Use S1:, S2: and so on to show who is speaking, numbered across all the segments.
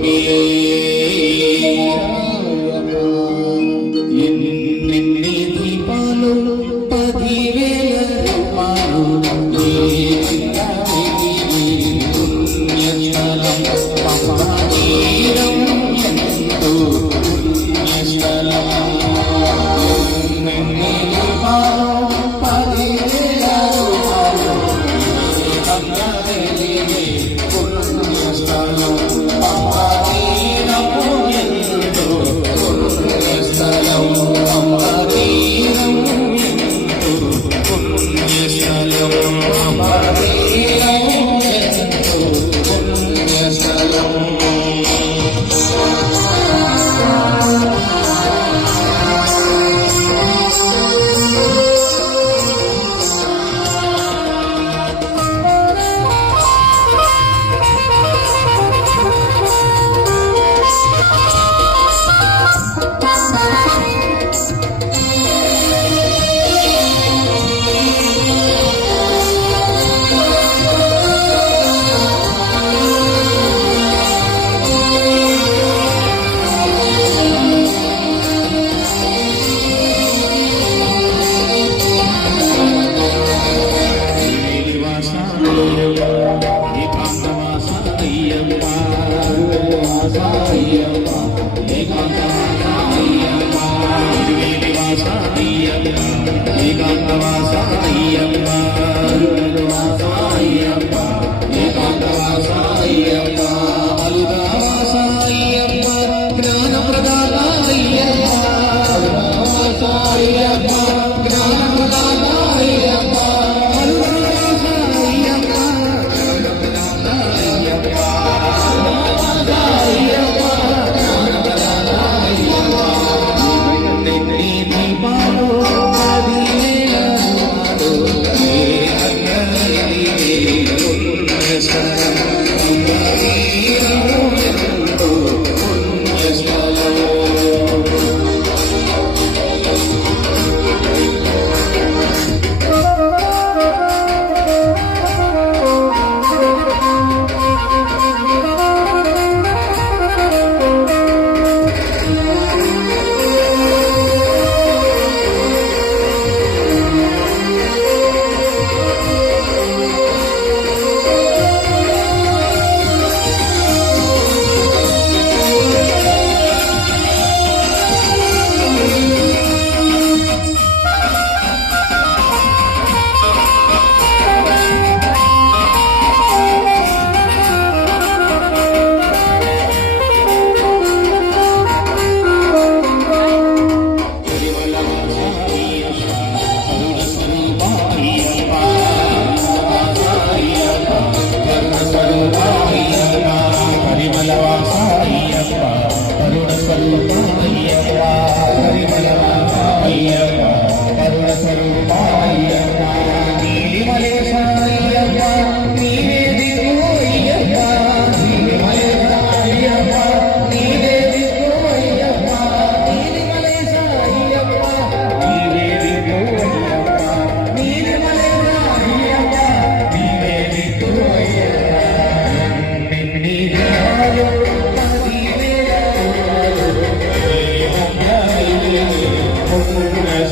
S1: me. Padma Shalom.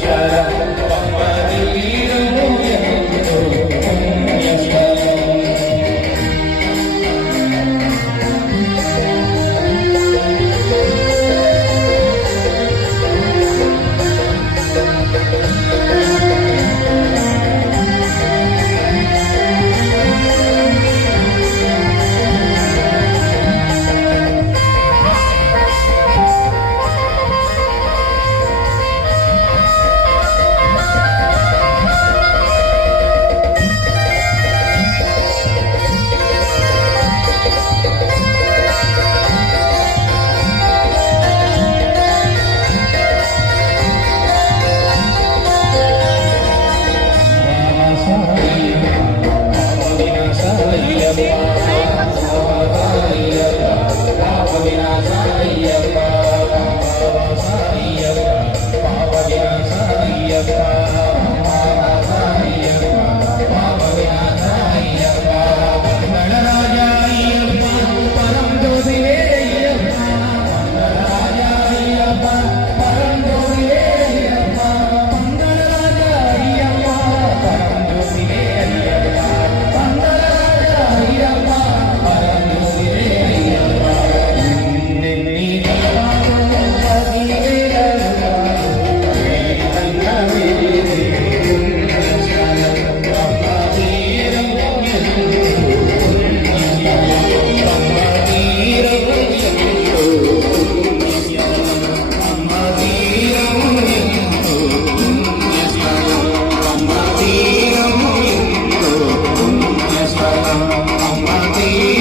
S1: Shut. You.